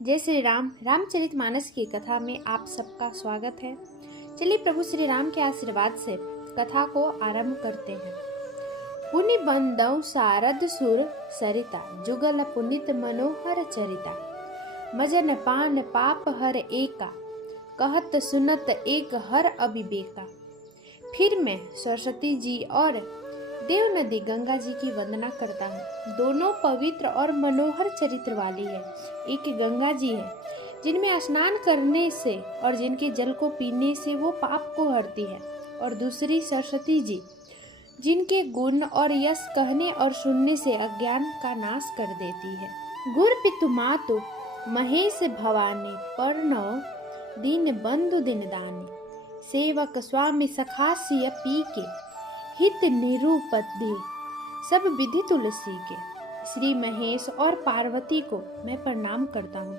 जय श्री राम। रामचरितमानस की कथा में आप सबका स्वागत है। चलिए प्रभु श्री राम के आशीर्वाद से कथा को आरंभ करते हैं। पुनि बंदौ सारद सुर सरिता, जुगल पुनित मनोहर चरिता। मजन पान पाप हर एका, कहत सुनत एक हर अविवेका। फिर मैं सरस्वती जी और देव नदी गंगा जी की वंदना करता हूँ। दोनों पवित्र और मनोहर चरित्र वाली है। एक गंगा जी है जिनमें स्नान करने से और जिनके जल को पीने से वो पाप को हरती है, और दूसरी सरस्वती जी जिनके गुण और यश कहने और सुनने से अज्ञान का नाश कर देती है। गुर पितु मातु महेश भवानी, पर्णव दीन बंधु दिन दानी। सेवक स्वामी सखासिय पी के, हित निरूपति सब विधि तुलसी के। श्री महेश और पार्वती को मैं प्रणाम करता हूँ,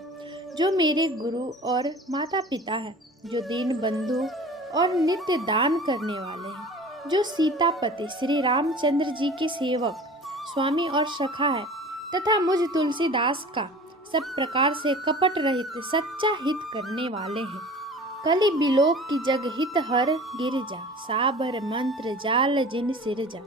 जो मेरे गुरु और माता पिता है, जो दीन बंधु और नित्य दान करने वाले हैं, जो सीतापति श्री रामचंद्र जी के सेवक स्वामी और सखा है, तथा मुझ तुलसीदास का सब प्रकार से कपट रहित सच्चा हित करने वाले हैं। कलि बिलोक की जग हित हर गिरजा, साबर मंत्र जाल जिन सिरजा।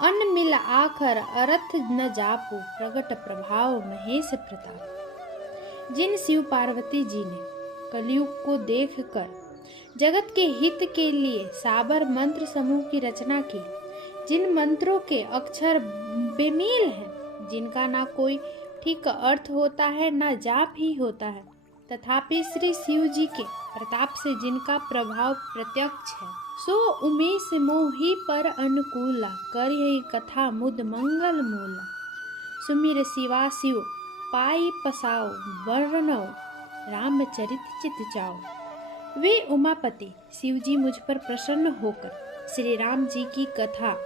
अन्न मिल आखर अरथ न जापू, प्रगट प्रभाव महेश प्रताप। जिन शिव पार्वती जी ने कलयुग को देखकर जगत के हित के लिए साबर मंत्र समूह की रचना की, जिन मंत्रों के अक्षर बेमेल हैं, जिनका ना कोई ठीक अर्थ होता है ना जाप ही होता है, तथापि श्री शिव जी के प्रताप से जिनका प्रभाव प्रत्यक्ष है, सो उमेश मोहि पर अनुकूला, करिहि कथा मुद मंगल मूला। सुमिर शिवा शिव पाई पसाओ, वर्णो रामचरित चित चाओ। वे उमापति शिव जी मुझ पर प्रसन्न होकर श्री राम जी की कथा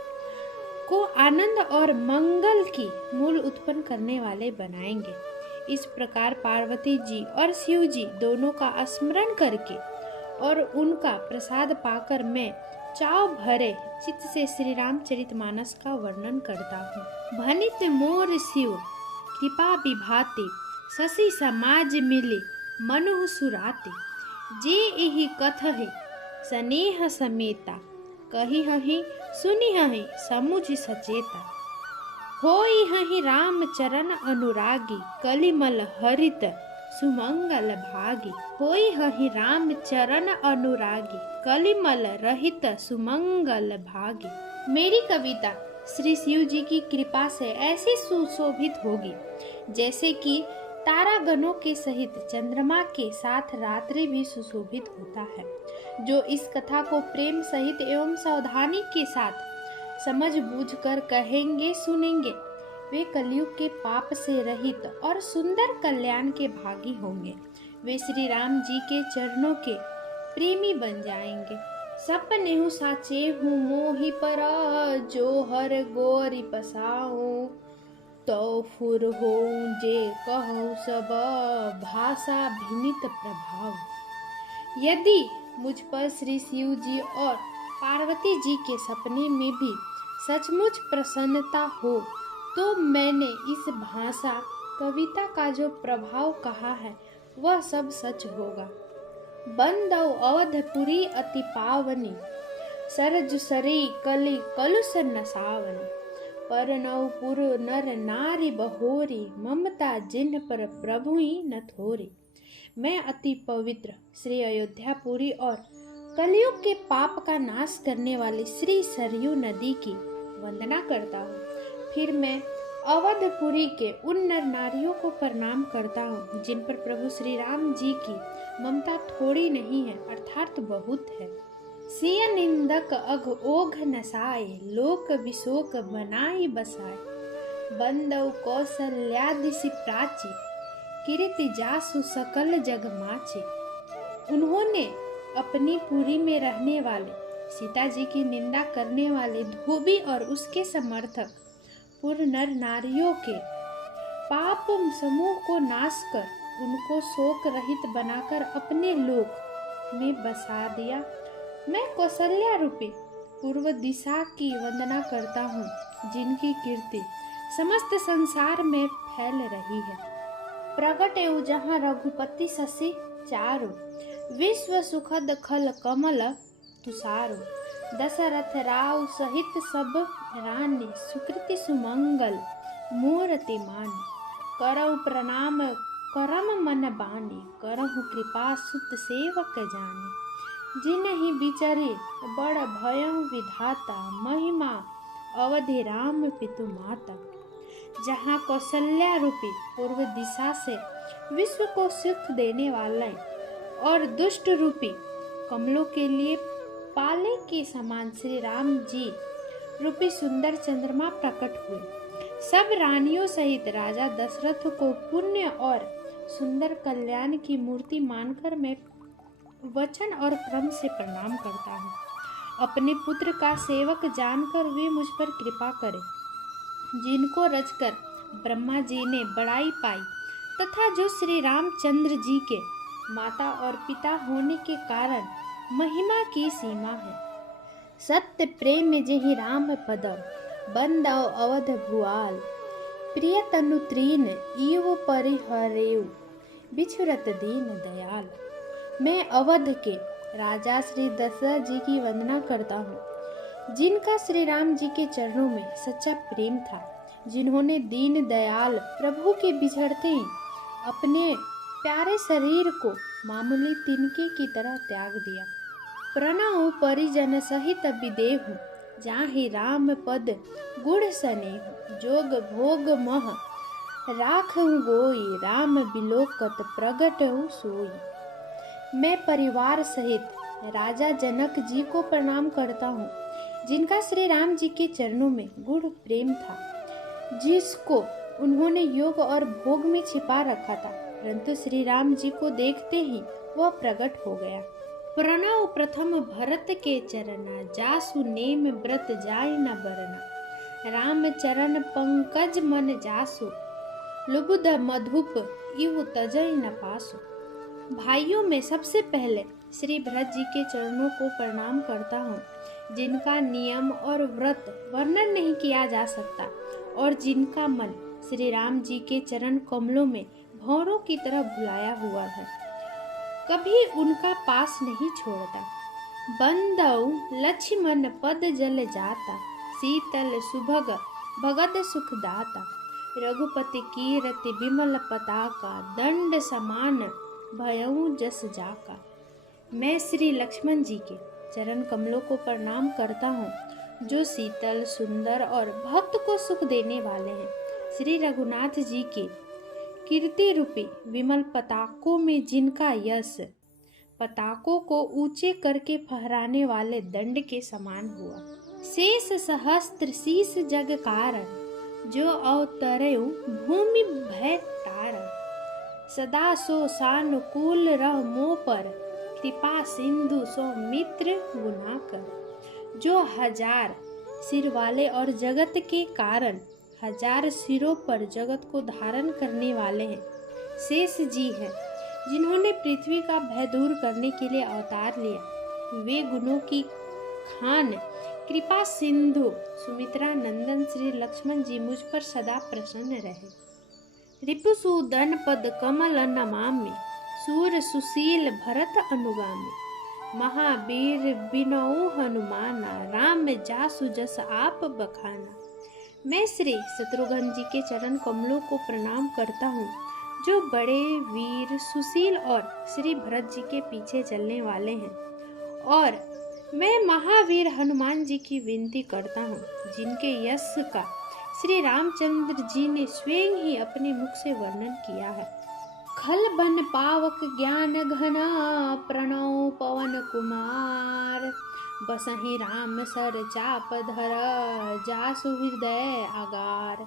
को आनंद और मंगल की मूल उत्पन्न करने वाले बनाएंगे। इस प्रकार पार्वती जी और शिव जी दोनों का स्मरण करके और उनका प्रसाद पाकर मैं चाव भरे चित्त से श्री रामचरितमानस का वर्णन करता हूँ। भनित मोर शिव कृपा विभाति, शशि समाज मिली मनु सुराति। जे एहि कथहि स्नेह समेता, कही हहि सुनि हहि समुझ सचेता। होई हहि राम चरण अनुरागी, कलिमल हरित सुमंगल भागी। होई हहि राम चरण अनुरागी, कलिमल रहित सुमंगल भागी। मेरी कविता श्री शिव जी की कृपा से ऐसी सुशोभित होगी जैसे कि तारागणों के सहित चंद्रमा के साथ रात्रि भी सुशोभित होता है। जो इस कथा को प्रेम सहित एवं सावधानी के साथ समझ बूझकर कहेंगे सुनेंगे, वे कलयुग के पाप से रहित और सुंदर कल्याण के भागी होंगे। वे श्री राम जी के चरणों के प्रेमी बन जाएंगे। सपनेहु साचे हूँ मोहि परा, जो हर गोरी पसाऊं। तो फुर हो जे कहूँ सब, भाषा भिनित प्रभाव। यदि मुझ पर श्री शिव जी और पार्वती जी के सपने में भी सचमुच प्रसन्नता हो, तो मैंने इस भाषा कविता का जो प्रभाव कहा है वह सब सच होगा। बंदौ अवधपुरी अति पावनी, सरज सरी कलि कलुष नसावनी। परनौ पुर नर नारी बहोरी, ममता जिन्ह पर प्रभु ही न थोरी। मैं अति पवित्र श्री अयोध्यापुरी और कलयुग के पाप का नाश करने वाली श्री सरयू नदी की वंदना करता हूँ। फिर मैं अवधपुरी के उन नर नारियों को प्रणाम करता हूँ जिन पर प्रभु श्री राम जी की ममता थोड़ी नहीं है, अर्थात बहुत है। सिय निंदक अघ ओघ नसाए, लोक विशोक बनाई बसाए। बंदौ कौशल्यादि सि प्राची, कीर्ति जासु सकल जग माची। उन्होंने अपनी पुरी में रहने वाले सीता जी की निंदा करने वाले धोबी और उसके समर्थक पुर नर नारियों के पाप समूह को नाश कर उनको शोक रहित बनाकर अपने लोक में बसा दिया। मैं कौशल्या रूपी पूर्व दिशा की वंदना करता हूँ, जिनकी कीर्ति समस्त संसार में फैल रही है। प्रगट एवं जहाँ रघुपति शशि चारु, विश्व सुखद खल कमल तुषारो। दशरथ राव सहित सब रानी, सुकृति सुमंगल मूर्ति मानी। करऊ प्रणाम करम मन बानी, करहु कृपा सुत सेवक जानी। जिनहि विचरे बड़ भयउ विधाता, महिमा अवधि राम पितु माता। जहाँ कौशल्या रूपी पूर्व दिशा से विश्व को सुख देने वाले और दुष्ट रूपी कमलों के लिए पाले के समान श्री राम जी रूपी सुंदर चंद्रमा प्रकट हुए। सब रानियों सहित राजा दशरथ को पुण्य और सुंदर कल्याण की मूर्ति मानकर मैं वचन और क्रम से प्रणाम करता हूँ। अपने पुत्र का सेवक जानकर वे मुझ पर कृपा करें, जिनको रचकर ब्रह्मा जी ने बड़ाई पाई तथा जो श्री रामचंद्र जी के माता और पिता होने के कारण महिमा की सीमा है। सत्य प्रेम जेहि राम पद, बंदौ अवध भुआल। प्रिय तनु तृण इव परिहरेउ, बिछुरत दीन दयाल। मैं अवध के राजा श्री दशरथ जी की वंदना करता हूँ, जिनका श्री राम जी के चरणों में सच्चा प्रेम था, जिन्होंने दीन दयाल प्रभु के बिछड़ते ही अपने प्यारे शरीर को मामूली तिनके की तरह त्याग दिया। प्रणव परिजन सहित विदेहु, जाहि राम पद गुण सनेहु। जोग भोग मह राखहु गोई, राम बिलोकत प्रगटहु सोई। मैं परिवार सहित राजा जनक जी को प्रणाम करता हूँ, जिनका श्री राम जी के चरणों में गूढ़ प्रेम था, जिसको उन्होंने योग और भोग में छिपा रखा था, परंतु श्री राम जी को देखते ही वह प्रकट हो गया। प्रणव प्रथम भरत के चरना, जासु नेम व्रत जाय न बरना। राम चरण पंकज मन जासु, लुबुध मधुप इहु तजय न पासु। भाइयों में सबसे पहले श्री भरत जी के चरणों को प्रणाम करता हूँ, जिनका नियम और व्रत वर्णन नहीं किया जा सकता और जिनका मन श्री राम जी के चरण कमलों में भंवरों की तरह भुलाया हुआ है, कभी उनका पास नहीं छोड़ता। बंदौ लक्ष्मण पद जल जाता, शीतल सुभग भगत सुखदाता। रघुपति कीरति विमल पताका, दंड समान भयउ जस जाका। मैं श्री लक्ष्मण जी के चरण कमलों को प्रणाम करता हूँ, जो शीतल सुंदर और भक्त को सुख देने वाले हैं। श्री रघुनाथ जी के कीर्ति रूपी विमल पताकों में जिनका यश पताकों को ऊंचे करके फहराने वाले दंड के समान हुआ। शेष सहस्त्र शीस जग कारण, जो अवतरयु भूमि भय तारण। सदा सो सानुकूल रह मोह पर, कृपा सिंधु सो मित्र गुना कर। जो हजार सिर वाले और जगत के कारण हजार सिरों पर जगत को धारण करने वाले हैं। शेष जी हैं, जिन्होंने पृथ्वी का भय दूर करने के लिए अवतार लिया। वे गुणों की खान कृपा सिंधु सुमित्रा नंदन श्री लक्ष्मण जी मुझ पर सदा प्रसन्न रहे। रिपुसूदन पद कमल नमामि, सूर सुशील भरत अनुगामी। महावीर बिनऊ हनुमाना, राम जासु जस आप बखाना। मैं श्री शत्रुघ्न जी के चरण कमलों को प्रणाम करता हूँ, जो बड़े वीर सुशील और श्री भरत जी के पीछे चलने वाले हैं। और मैं महावीर हनुमान जी की विनती करता हूँ, जिनके यश का श्री रामचंद्र जी ने स्वयं ही अपने मुख से वर्णन किया है। खल बन पावक ज्ञान घना, प्रणव पवन कुमार। बसहि राम सर चाप धर, जासु हृदय आगार।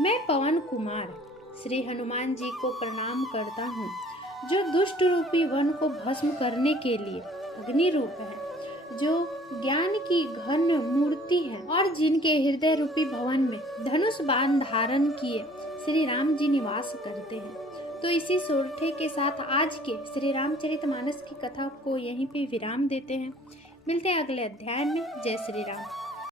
मैं पवन कुमार श्री हनुमान जी को प्रणाम करता हूँ, जो दुष्ट रूपी वन को भस्म करने के लिए अग्नि रूप है, जो ज्ञान की घन मूर्ति है और जिनके हृदय रूपी भवन में धनुष बाण धारण किए श्री राम जी निवास करते हैं। तो इसी सोरठे के साथ आज के श्री रामचरितमानस की कथा को यहीं पे विराम देते हैं। मिलते हैं अगले अध्याय में। जय श्री राम।